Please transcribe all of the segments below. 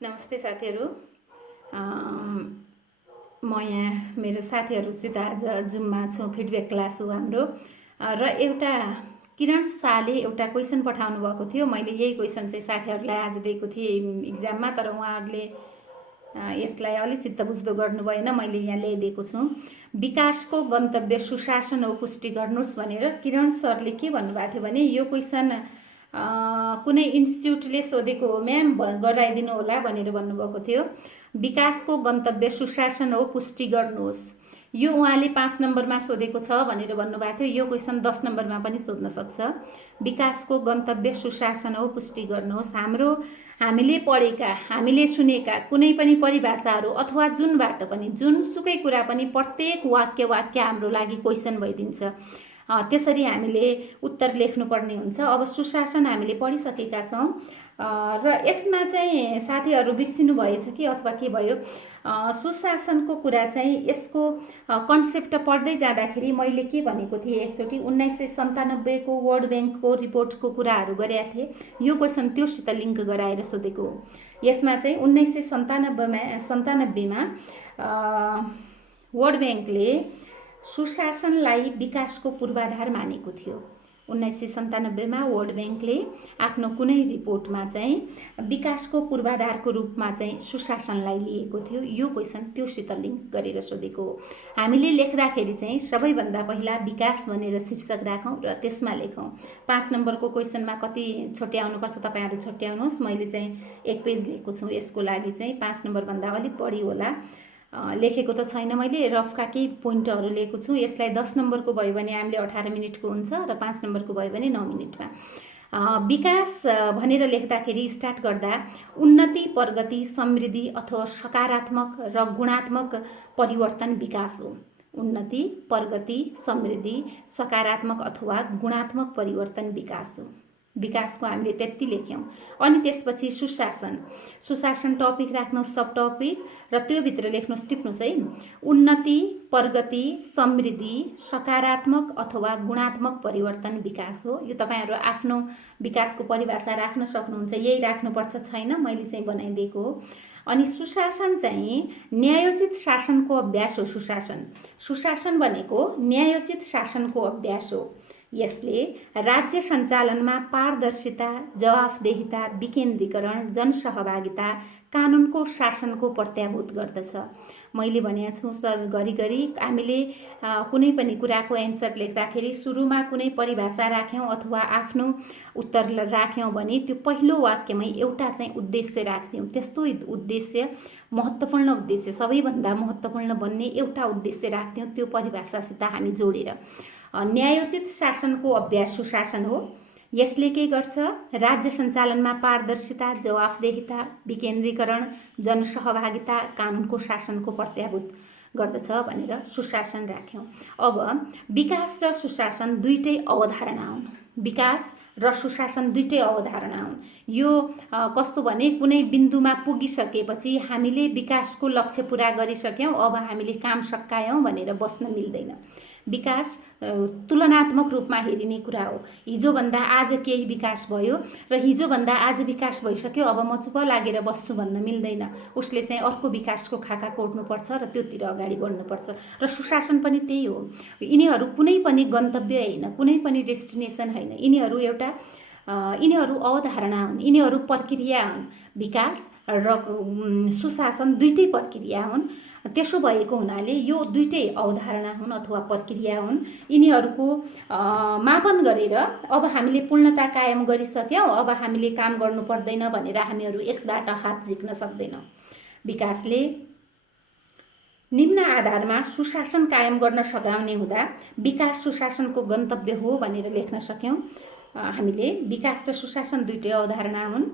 नमस्ते साथीहरू। म यहाँ मेरो साथीहरूसित आज जुममा छु। फिडब्याक क्लास हो हाम्रो। र एउटा किरण शाहले एउटा क्वेसन पठाउनु भएको थियो। मैले यही क्वेसन चाहिँ साथीहरूलाई आज दिएको थिएँ इक्जाममा, तर उहाँहरूले यसलाई अलिक चित्तबुझ्दो गर्नु भएन। मैले यहाँ ल्याइदिएको छु। विकासको गन्तव्य सुशासन हो, पुष्टि गर्नुहोस् भनेर किरण सरले के भन्नुभएको थियो भने, यो क्वेसन कुनै इन्स्टिट्युटले सोधेको हो म्याम, गराइदिनु होला भनेर भन्नुभएको थियो। विकासको गन्तव्य सुशासन हो, पुष्टि गर्नुहोस्। यो उहाँले 5 नम्बरमा सोधेको छ भनेर भन्नुभएको थियो। यो क्वेसन 10 नम्बरमा पनि सोध्न सक्छ। विकासको गन्तव्य सुशासन हो, पुष्टि गर्नुहोस्। हामीले पढेका, हामीले सुनेका कुनै पनि परिभाषाहरू अथवा जुनबाट पनि जुनसुकै कुरा पनि प्रत्येक वाक्य हाम्रो लागि क्वेसन भइदिन्छ। त्यसरी हामीले उत्तर लेख्नुपर्ने हुन्छ। अब सुशासन हामीले पढिसकेका छौँ र यसमा चाहिँ साथीहरू बिर्सिनु भएछ कि अथवा के भयो, सुशासनको कुरा चाहिँ यसको कन्सेप्ट पढ्दै जाँदाखेरि मैले के भनेको थिएँ, एकचोटि 1997 को वर्ल्ड ब्याङ्कको रिपोर्टको कुराहरू गरेका थिएँ। यो क्वेसन त्योसित लिङ्क गराएर सोधेको हो। यसमा चाहिँ 1997 मा वर्ल्ड ब्याङ्कले सुशासनलाई विकासको पूर्वाधार मानेको थियो। 1997 मा वर्ल्ड ब्याङ्कले आफ्नो कुनै रिपोर्टमा चाहिँ विकासको पूर्वाधारको रूपमा चाहिँ सुशासनलाई लिएको थियो। यो क्वेसन त्योसित लिङ्क गरेर सोधेको हो। हामीले लेख्दाखेरि चाहिँ सबैभन्दा पहिला विकास भनेर शीर्षक राखौँ र त्यसमा लेखौँ। 5 नम्बरको क्वेसनमा कति छुट्याउनुपर्छ तपाईहरू छुट्याउनुहोस्। मैले चाहिँ 1 पेज लिएको छु। यसको लागि चाहिँ 5 नम्बरभन्दा अलिक बढी होला। लेखेको त छैन, मैले रफका केही पोइन्टहरू लिएको छु। यसलाई 10 नम्बरको भयो भने हामीले 18 मिनटको हुन्छ र 5 नम्बरको भयो भने 9 मिनटमा। विकास भनेर लेख्दाखेरि स्टार्ट गर्दा उन्नति, प्रगति, समृद्धि अथवा सकारात्मक र गुणात्मक परिवर्तन विकास हो। उन्नति, प्रगति, समृद्धि, सकारात्मक अथवा गुणात्मक परिवर्तन विकास हो। विकासको हामीले त्यति लेख्यौँ। अनि त्यसपछि सुशासन टपिक राख्नुहोस्, सब टपिक, र त्योभित्र लेख्नुहोस्, टिप्नुहोस् है, उन्नति, प्रगति, समृद्धि, सकारात्मक अथवा गुणात्मक परिवर्तन विकास हो। यो तपाईँहरू आफ्नो विकासको परिभाषा राख्न सक्नुहुन्छ। यही राख्नुपर्छ छैन, मैले चाहिँ बनाइदिएको हो। अनि सुशासन चाहिँ न्यायोचित शासनको अभ्यास हो। सुशासन भनेको न्यायोचित शासनको अभ्यास हो। यसले राज्य सञ्चालनमा पारदर्शिता, जवाफदेहिता, विकेन्द्रीकरण, जनसहभागिता, कानुनको शासनको प्रत्याभूत गर्दछ। मैले भनेको छु घरिघरि हामीले कुनै पनि कुराको एन्सर लेख्दाखेरि सुरुमा कुनै परिभाषा राख्यौँ अथवा आफ्नो उत्तर राख्यौँ भने त्यो पहिलो वाक्यमै एउटा चाहिँ उद्देश्य राख्थ्यौँ। त्यस्तो उद्देश्य, महत्त्वपूर्ण उद्देश्य, सबैभन्दा महत्त्वपूर्ण बन्ने एउटा उद्देश्य राख्थ्यौँ, त्यो परिभाषासित हामी जोडेर। न्यायोचित शासनको अभ्यास सुशासन हो। यसले के गर्छ, राज्य सञ्चालनमा पारदर्शिता, जवाफदेहिता, विकेन्द्रीकरण, जनसहभागिता, कानुनको शासनको प्रत्याभूत गर्दछ भनेर सुशासन राख्यौँ। अब विकास र सुशासन दुईटै अवधारणा हुन्। विकास र सुशासन दुईटै अवधारणा हुन्। यो कस्तो भने, कुनै बिन्दुमा पुगिसकेपछि हामीले विकासको लक्ष्य पुरा गरिसक्यौँ, अब हामीले काम सकायौँ भनेर बस्न मिल्दैन। विकास तुलनात्मक रूपमा हेरिने कुरा हो। हिजोभन्दा आज केही विकास भयो र हिजोभन्दा आज विकास भइसक्यो, अब म चुप लागेर बस्छु भन्न मिल्दैन। उसले चाहिँ अर्को विकासको खाका कोर्नुपर्छ र त्योतिर अगाडि बढ्नुपर्छ। र सुशासन पनि त्यही हो। यिनीहरू कुनै पनि गन्तव्य होइन, कुनै पनि डेस्टिनेसन होइन। यिनीहरू अवधारणा हुन्, यिनीहरू प्रक्रिया हुन्। विकास र सुशासन दुईटै प्रक्रिया हुन्। त्यसो भएको हुनाले यो दुईटै अवधारणा हुन् अथवा प्रक्रिया हुन्। यिनीहरूको मापन गरेर अब हामीले पूर्णता कायम गरिसक्यौँ, अब हामीले काम गर्नु पर्दैन भनेर हामीहरू यसबाट हात झिक्न सक्दैनौँ। विकासले निम्न आधारमा सुशासन कायम गर्न सघाउने हुँदा विकास सुशासनको गन्तव्य हो भनेर लेख्न सक्यौँ। हामीले विकास र सुशासन दुईटै अवधारणा हुन्,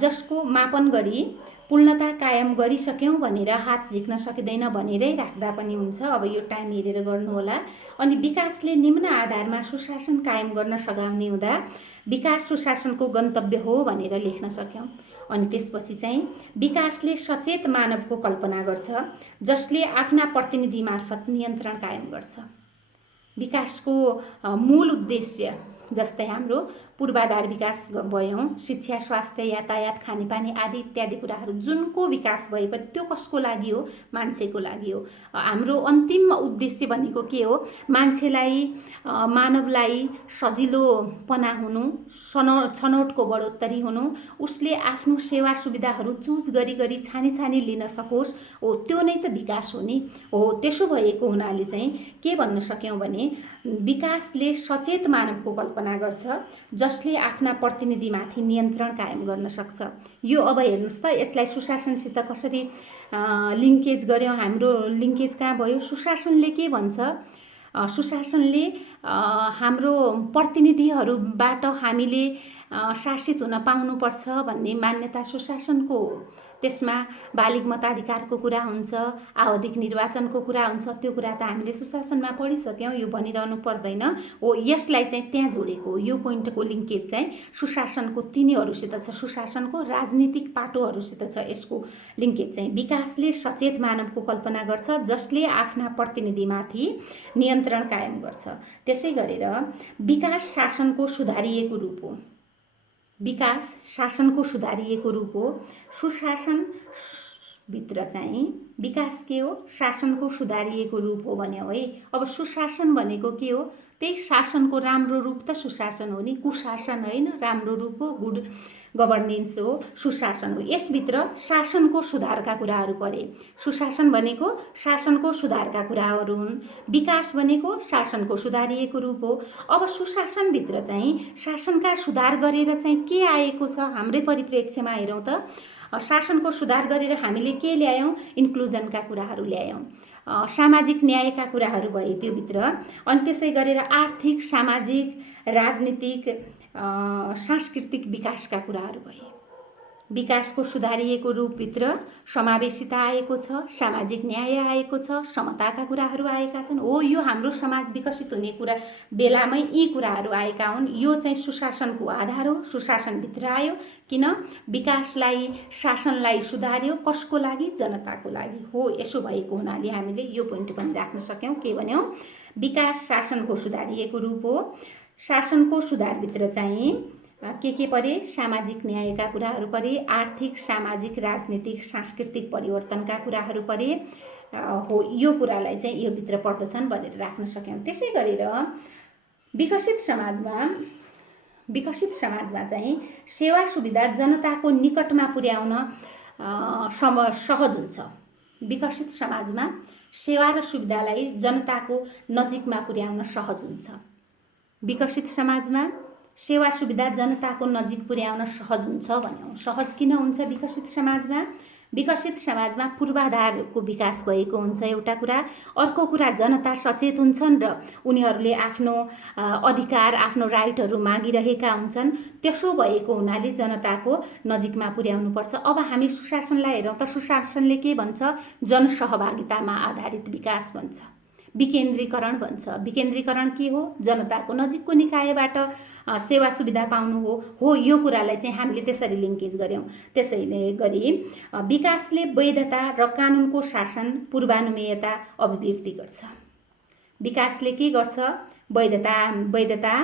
जसको मापन गरी पूर्णता कायम गरिसक्यौँ भनेर हात झिक्न सकिँदैन भनेरै राख्दा पनि हुन्छ। अब यो टाइम हेरेर गर्नुहोला। अनि विकासले निम्न आधारमा सुशासन कायम गर्न सघाउने हुँदा विकास सुशासनको गन्तव्य हो भनेर लेख्न सक्यौँ। अनि त्यसपछि चाहिँ विकासले सचेत मानवको कल्पना गर्छ, जसले आफ्ना प्रतिनिधि मार्फत नियन्त्रण कायम गर्छ। विकासको मूल उद्देश्य जस्तै हाम्रो पूर्वाधार विकास भयौँ, शिक्षा, स्वास्थ्य, यातायात, खानेपानी आदि इत्यादि कुराहरू जुनको विकास भए पनि त्यो कसको लागि हो? मान्छेको लागि हो। हाम्रो अन्तिम उद्देश्य भनेको के हो? मान्छेलाई, मानवलाई सजिलोपना हुनु, छनौटको बढोत्तरी हुनु, उसले आफ्नो सेवा सुविधाहरू चुज गरी छानी लिन सकोस्, हो त्यो नै त विकास हो नि। हो त्यसो भएको हुनाले चाहिँ के भन्न सक्यौँ भने विकासले सचेत मानवको कल्पना गर्छ, जसले आफ्ना प्रतिनिधिमाथि नियन्त्रण कायम गर्न सक्छ। यो अब हेर्नुहोस् त, यसलाई सुशासनसित कसरी लिङ्केज गऱ्यौँ? हाम्रो लिङ्केज कहाँ भयो? सुशासनले के भन्छ? सुशासनले हाम्रो प्रतिनिधिहरूबाट हामीले शासित हुन पाउनुपर्छ भन्ने मान्यता सुशासनको हो। त्यसमा बालिग मताधिकारको कुरा हुन्छ, आवधिक निर्वाचनको कुरा हुन्छ। त्यो कुरा त हामीले सुशासनमा पढिसक्यौँ, यो भनिरहनु पर्दैन। हो यसलाई चाहिँ त्यहाँ जोडेको हो। यो पोइन्टको लिङ्केज चाहिँ सुशासनको तिनीहरूसित छ, सुशासनको राजनीतिक पाटोहरूसित छ। यसको लिङ्केज चाहिँ विकासले सचेत मानवको कल्पना गर्छ, जसले आफ्ना प्रतिनिधिमाथि नियन्त्रण कायम गर्छ। त्यसै गरेर विकास शासनको सुधारिएको रूप हो। विकास शासनको सुधारिएको रूप हो। सुशासन भित्र चाहिँ विकास के हो? शासनको सुधारिएको रूप हो भन्यो है। अब सुशासन भनेको के हो? त्यही शासनको राम्रो रूप त सुशासन हो नि। कुशासन होइन, राम्रो रूप हो, गुड गभर्नेन्स हो, सुशासन हो। यसभित्र शासनको सुधारका कुराहरू परे। सुशासन भनेको शासनको सुधारका कुराहरू हुन्। विकास भनेको शासनको सुधारिएको रूप हो। अब सुशासनभित्र चाहिँ शासनका सुधार गरेर चाहिँ के आएको छ? हाम्रै परिप्रेक्ष्यमा हेरौँ त। शासनको सुधार गरेर हामीले के ल्यायौँ? इन्क्लुजनका कुराहरू ल्यायौँ, सामाजिक न्यायका कुराहरू भए त्योभित्र। अनि त्यसै गरेर आर्थिक, सामाजिक, राजनीतिक, सांस्कृतिक विकासका कुराहरू भए। विकासको सुधारिएको रूपभित्र समावेशिता आएको छ, सामाजिक न्याय आएको छ, समताका कुराहरू आएका छन्। हो यो हाम्रो समाज विकसित हुने कुरा बेलामै यी कुराहरू आएका हुन्। यो चाहिँ सुशासनको आधार हो। सुशासनभित्र आयो किन? विकासलाई, शासनलाई सुधार्यो। कसको लागि? जनताको लागि हो। यसो भएको हुनाले हामीले यो पोइन्ट पनि राख्न सक्यौँ। के भन्यौँ? विकास शासनको सुधारिएको रूप हो। शासनको सुधारभित्र चाहिँ के परे? सामाजिक न्यायका कुराहरू परे, आर्थिक, सामाजिक, राजनीतिक, सांस्कृतिक परिवर्तनका कुराहरू परे। हो यो कुरालाई चाहिँ यो भित्र पर्दछन् भनेर राख्न सक्यौँ। त्यसै गरेर विकसित समाजमा चाहिँ सेवा सुविधा जनताको निकटमा पुर्याउन सहज हुन्छ। विकसित समाजमा सेवा र सुविधालाई जनताको नजिकमा पुर्याउन सहज हुन्छ। विकसित समाजमा सेवा सुविधा जनताको नजिक पुर्याउन सहज हुन्छ भन्यौँ। सहज किन हुन्छ विकसित समाजमा? विकसित समाजमा पूर्वाधारको विकास भएको हुन्छ एउटा कुरा। अर्को कुरा जनता सचेत हुन्छन् र उनीहरूले आफ्नो अधिकार, आफ्नो राइटहरू मागिरहेका हुन्छन्। त्यसो भएको हुनाले जनताको नजिकमा पुर्याउनुपर्छ। अब हामी सुशासनलाई हेरौँ त। सुशासनले के भन्छ? जनसहभागितामा आधारित विकास भन्छ, विकेन्द्रीकरण भन्छ। विकेन्द्रीकरण के हो? जनताको नजिकको निकायबाट सेवा सुविधा पाउनु हो। यो कुरालाई चाहिँ हामीले त्यसरी लिङ्केज गऱ्यौँ। त्यसैले गरी विकासले वैधता र कानुनको शासन, पूर्वानुमेयता अभिव्यक्ति गर्छ। विकासले के गर्छ? वैधता,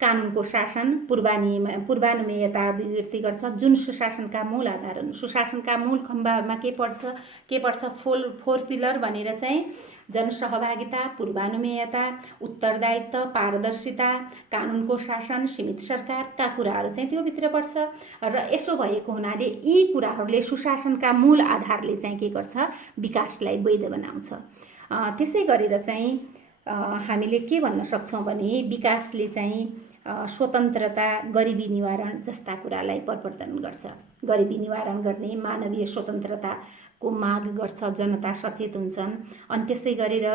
कानुनको शासन, पूर्वानुमेयता अभिव्यक्ति गर्छ, जुन सुशासनका मूल आधार हुन्। सुशासनका मूल खम्बामा के पर्छ? फोर पिलर भनेर चाहिँ जनसहभागिता, पूर्वानुमेयता, उत्तरदायित्व, पारदर्शिता, कानुनको शासन, सीमित सरकारका कुराहरू चाहिँ त्यो भित्र पर्छ। र यसो भएको हुनाले यी कुराहरूले सुशासनका मूल आधारले चाहिँ के गर्छ? विकासलाई वैध बनाउँछ। त्यसै गरेर चाहिँ हामीले के भन्न सक्छौँ भने विकासले चाहिँ स्वतन्त्रता, गरिबी निवारण जस्ता कुरालाई प्रवर्तन गर्छ। गरिबी निवारण गर्ने, मानवीय स्वतन्त्रताको माग गर्छ। जनता सचेत हुन्छन्। अनि त्यसै गरेर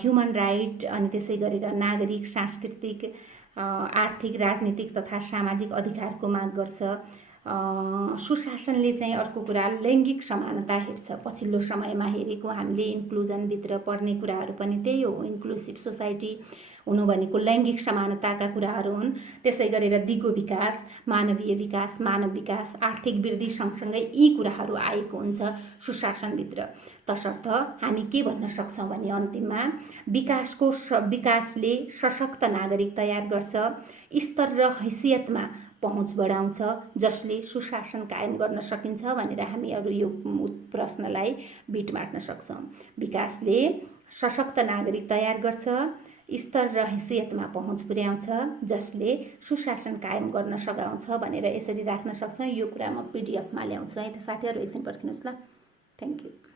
ह्युमन राइट, अनि त्यसै गरेर नागरिक, सांस्कृतिक, आर्थिक, राजनीतिक तथा सामाजिक अधिकारको माग गर्छ। सुशासनले चाहिँ अर्को कुरा लैङ्गिक समानता हेर्छ। पछिल्लो समयमा हेरेको हामीले इन्क्लुजनभित्र पर्ने कुराहरू पनि त्यही हो। इन्क्लुसिभ सोसाइटी हुनु भनेको लैङ्गिक समानताका कुराहरू हुन्। त्यसै गरेर दिगो विकास, मानवीय विकास, मानव विकास, आर्थिक वृद्धि सँगसँगै यी कुराहरू आएको हुन्छ सुशासनभित्र। तसर्थ हामी के भन्न सक्छौँ भने अन्तिममा विकासले सशक्त नागरिक तयार गर्छ, स्तर र हैसियतमा पहुँच बढाउँछ, जसले सुशासन कायम गर्न सकिन्छ भनेर हामीहरू यो प्रश्नलाई बिट मार्न सक्छौँ। विकासले सशक्त नागरिक तयार गर्छ, स्तर र हैसियतमा पहुँच पुर्याउँछ, जसले सुशासन कायम गर्न सघाउँछ भनेर यसरी राख्न सक्छौँ। यो कुरा म पिडिएफमा ल्याउँछु है त साथीहरू, एकछिन पर्खिनुहोस् ल। Thank you.